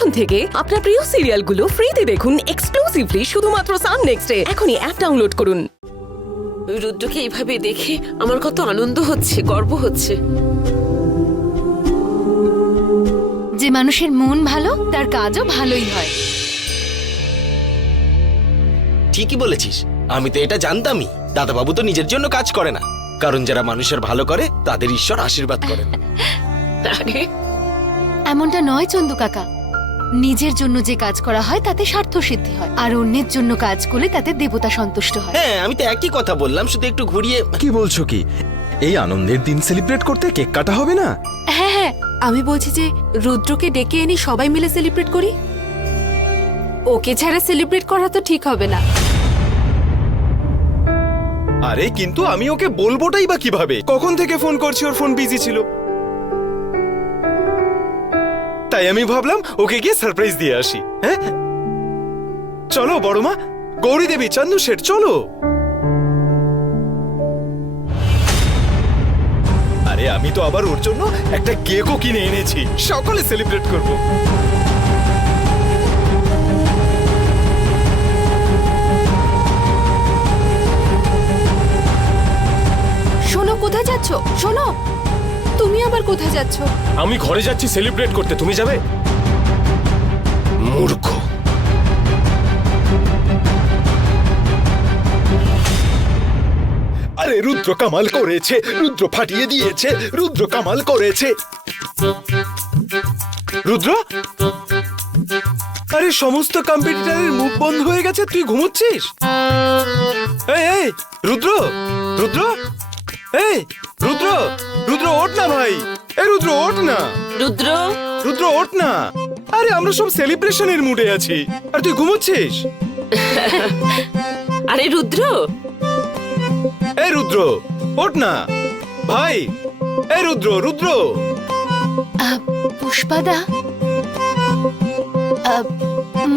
এখন থেকে আপনার প্রিয় সিরিয়ালগুলো ফ্রিতে দেখুন এক্সক্লুসিভলি শুধুমাত্র সান নেক্সটে। এখনই অ্যাপ ডাউনলোড করুন। রুদ্রকে এইভাবে দেখে আমার কত আনন্দ হচ্ছে, গর্ব হচ্ছে। যে মানুষের মন ভালো তার কাজও ভালোই হয়। ঠিকই বলেছিস, আমি তো এটা জানতামই। দাদাবাবু তো নিজের জন্য কাজ করে না, কারণ যারা মানুষের ভালো করে তাদের ঈশ্বর আশীর্বাদ করেন। আরে এমনটা নয় চন্দু কাকা, নিজের জন্য যে কাজ করা হয় তাতে স্বার্থ সিদ্ধি হয়, আর অন্যের জন্য কাজ করলে তাতে দেবতা সন্তুষ্ট হয়। হ্যাঁ, আমি তো একই কথা বললাম, শুধু একটু ঘুরিয়ে। কি বলছো কি? এই আনন্দের দিন সেলিব্রেট করতে কেক কাটা হবে না? হ্যাঁ হ্যাঁ, আমি বলছি যে রুদ্রকে ডেকে এনে সবাই মিলে সেলিব্রেট করি। ওকে ছাড়া সেলিব্রেট করা তো ঠিক হবে না। আরে কিন্তু আমি ওকে বলবোটাই বা কিভাবে? কখন থেকে ফোন করছি, ওর ফোন বিজি ছিল। তাই আমি ভাবলাম ওকে গিয়ে সারপ্রাইজ দিয়ে আসি। হ্যাঁ চলো বড় মা, গৌরী দেবী, চন্দু শেঠ, চলো। আরে আমি তো আবার ওর জন্য একটা কেকও কিনে এনেছি, সকলে সেলিব্রেট করব। শোনো, কোথায় যাচ্ছ? শোনো, তুমি আবার কোথায় যাচ্ছ? আমি ঘরে যাচ্ছি সেলিব্রেট করতে, তুমি যাবে? মূর্খ। আরে রুদ্র কামাল করেছে, রুদ্র ফাটিয়ে দিয়েছে, রুদ্র কামাল করেছে। রুদ্র, আরে সমস্ত কম্পিটিটরের মুখ বন্ধ হয়ে গেছে, তুই ঘুমোচ্ছিস? এই এই রুদ্র, রুদ্র, এই রুদ্র, রুদ্র ওঠ না ভাই, এই রুদ্র ওঠ না, রুদ্র, রুদ্র ওঠ না। আরে আমরা সব সেলিব্রেশনের মুডে আছি আর তুই ঘুমোচ্ছিস। আরে রুদ্র, এই রুদ্র ওঠ না ভাই, এই রুদ্র, রুদ্র। পুষ্পাদা,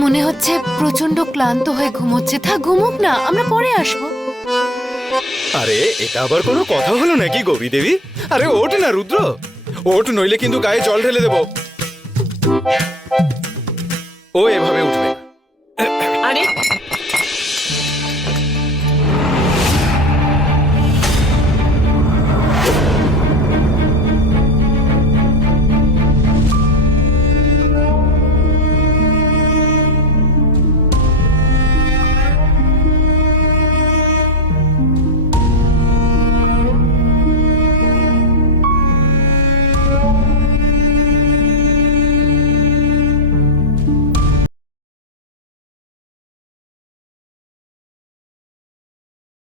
মনে হচ্ছে প্রচন্ড ক্লান্ত হয়ে ঘুমোচ্ছে। থাক, ঘুমুক না, আমরা পরে আসবো। আরে এটা আবার কোনো কথা হলো নাকি গৌরী দেবী? আরে ওঠ না রুদ্র, ওঠ, নইলে কিন্তু গায়ে জল ঢেলে দেব। ও এভাবে